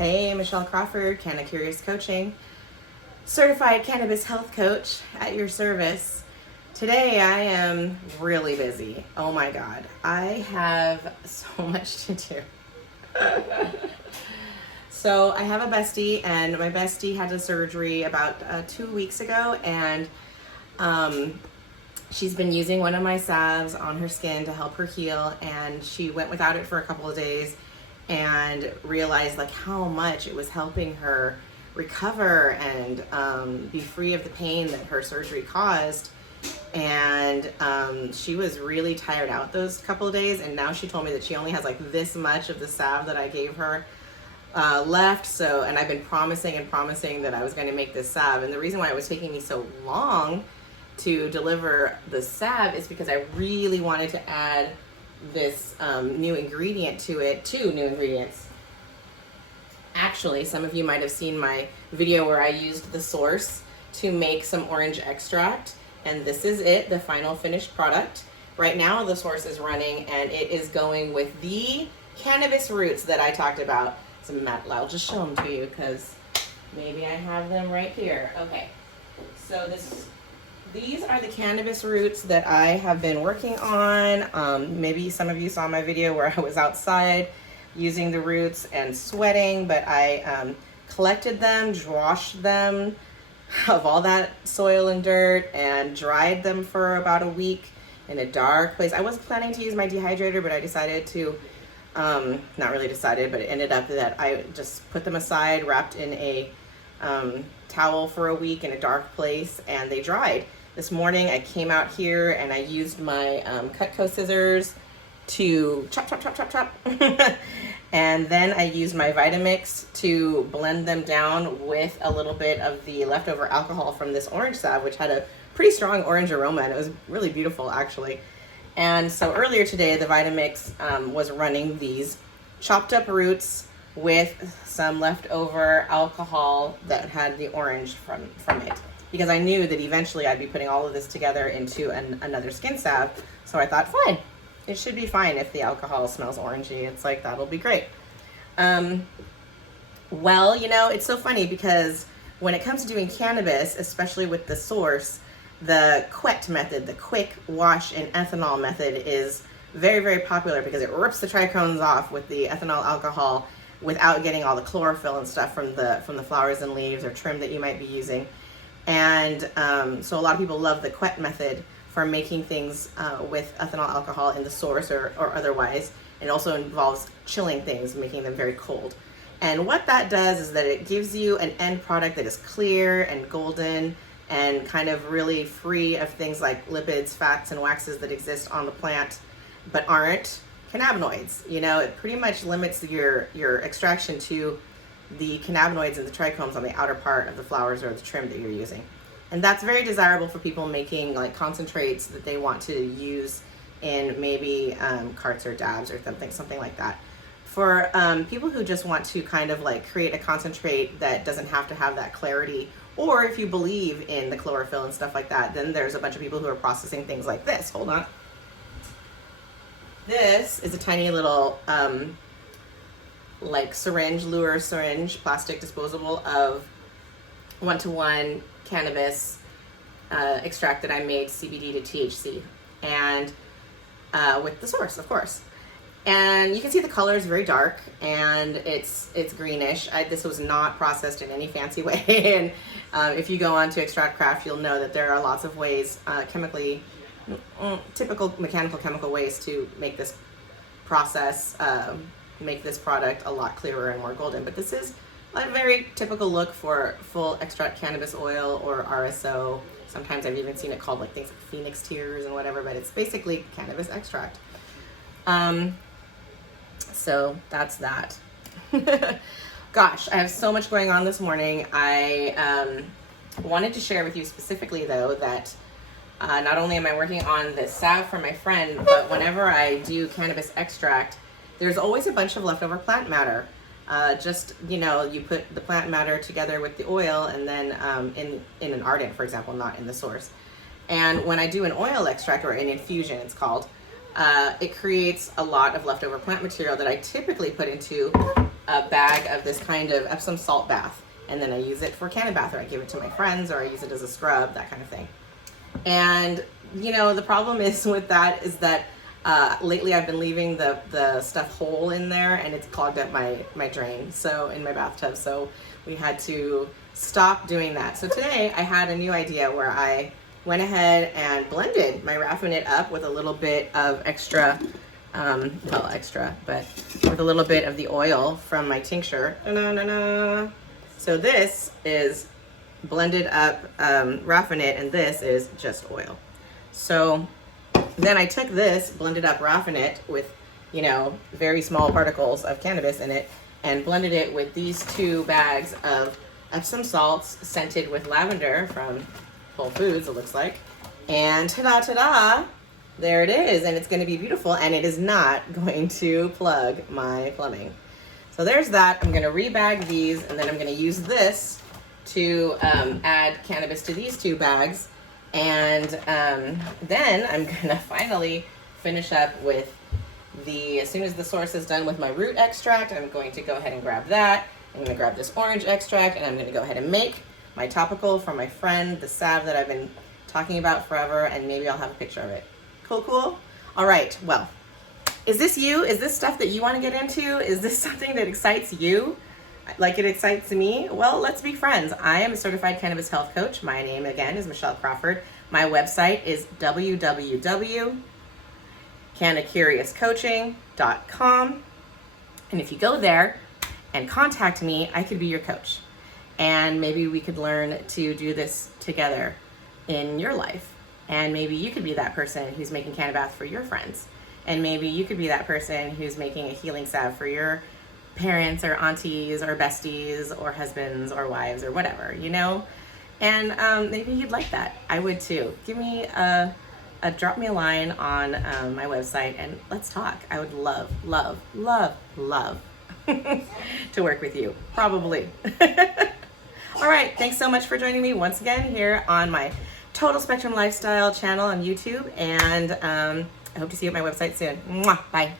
Hey, Michelle Crawford, Canna Curious Coaching, certified cannabis health coach at your service. Today I am really busy. Oh my God, I have so much to do. So I have a bestie, and my bestie had a surgery about 2 weeks ago, and she's been using one of my salves on her skin to help her heal, and she went without it for a couple of days and realized like how much it was helping her recover and be free of the pain that her surgery caused. And she was really tired out those couple of days, and now she told me that she only has like this much of the salve that I gave her left. So, and I've been promising that I was going to make this salve, and the reason why it was taking me so long to deliver the salve is because I really wanted to add this new ingredient to it, 2 new ingredients. Actually, some of you might have seen my video where I used the source to make some orange extract, and this is it, the final finished product. Right now the source is running, and it is going with the cannabis roots that I talked about. So I'll just show them to you because maybe I have them right here. Okay, so these are the cannabis roots that I have been working on. Maybe some of you saw my video where I was outside using the roots and sweating, but I collected them, washed them of all that soil and dirt, and dried them for about a week in a dark place. I wasn't planning to use my dehydrator, but I decided to, not really decided, but it ended up that I just put them aside, wrapped in a towel for a week in a dark place, and they dried. This morning I came out here and I used my Cutco scissors to chop. And then I used my Vitamix to blend them down with a little bit of the leftover alcohol from this orange salve, which had a pretty strong orange aroma, and it was really beautiful actually. And so earlier today the Vitamix was running these chopped up roots with some leftover alcohol that had the orange from it, because I knew that eventually I'd be putting all of this together into another skin salve. So I thought, fine, it should be fine if the alcohol smells orangey. It's like, that'll be great. Well, you know, it's so funny because when it comes to doing cannabis, especially with the source, the QET method, the quick wash in ethanol method, is very, very popular because it rips the trichomes off with the ethanol alcohol without getting all the chlorophyll and stuff from the flowers and leaves or trim that you might be using. And so a lot of people love the QET method for making things with ethanol alcohol in the source or otherwise. It also involves chilling things, making them very cold. And what that does is that it gives you an end product that is clear and golden and kind of really free of things like lipids, fats, and waxes that exist on the plant but aren't cannabinoids. You know, it pretty much limits your extraction to the cannabinoids and the trichomes on the outer part of the flowers or the trim that you're using. And that's very desirable for people making like concentrates that they want to use in maybe carts or dabs or something like that. For people who just want to kind of like create a concentrate that doesn't have to have that clarity, or if you believe in the chlorophyll and stuff like that, then there's a bunch of people who are processing things like this. Hold on. This is a tiny little like lure syringe, plastic disposable of 1-to-1 cannabis extract that I made CBD to THC, and with the source, of course. And you can see the color is very dark and it's greenish. This was not processed in any fancy way. And if you go on to ExtractCraft, you'll know that there are lots of ways, typical mechanical chemical ways to make this process, make this product a lot clearer and more golden. But this is a very typical look for full extract cannabis oil or RSO. Sometimes I've even seen it called like things like Phoenix tears and whatever, but it's basically cannabis extract. So that's that. Gosh, I have so much going on this morning. I wanted to share with you specifically though that not only am I working on this salve for my friend, but whenever I do cannabis extract, there's always a bunch of leftover plant matter. Just, you know, you put the plant matter together with the oil and then in an Ardent, for example, not in the source. And when I do an oil extract, or an infusion it's called, it creates a lot of leftover plant material that I typically put into a bag of this kind of Epsom salt bath, and then I use it for Canna-bath, or I give it to my friends, or I use it as a scrub, that kind of thing. And you know, the problem is with that is that lately I've been leaving the stuff whole in there, and it's clogged up my drain, so in my bathtub, so we had to stop doing that. So today I had a new idea where I went ahead and blended my raffinate up with a little bit of extra, but with a little bit of the oil from my tincture. So this is blended up raffinate, and this is just oil. So then I took this blended up raffinate with, you know, very small particles of cannabis in it, and blended it with these 2 bags of Epsom salts scented with lavender from Whole Foods, it looks like. And ta-da, ta-da, there it is. And it's going to be beautiful, and it is not going to plug my plumbing. So there's that. I'm going to rebag these, and then I'm going to use this to add cannabis to these 2 bags. And then I'm going to finally finish up with as soon as the source is done with my root extract, I'm going to go ahead and grab that. I'm going to grab this orange extract, and I'm going to go ahead and make my topical for my friend, the salve that I've been talking about forever, and maybe I'll have a picture of it. Cool, cool? All right, well, is this you? Is this stuff that you want to get into? Is this something that excites you like it excites me? Well, let's be friends. I am a certified cannabis health coach. My name, again, is Michelle Crawford. My website is www.cannacuriouscoaching.com. And if you go there and contact me, I could be your coach. And maybe we could learn to do this together in your life. And maybe you could be that person who's making Canna-bath for your friends. And maybe you could be that person who's making a healing salve for your parents or aunties or besties or husbands or wives or whatever, you know? And maybe you'd like that. I would too. Give me drop me a line on my website and let's talk. I would love, love, love, love to work with you, probably. All right, thanks so much for joining me once again here on my Total Spectrum Lifestyle channel on YouTube, and I hope to see you at my website soon. Mwah, bye.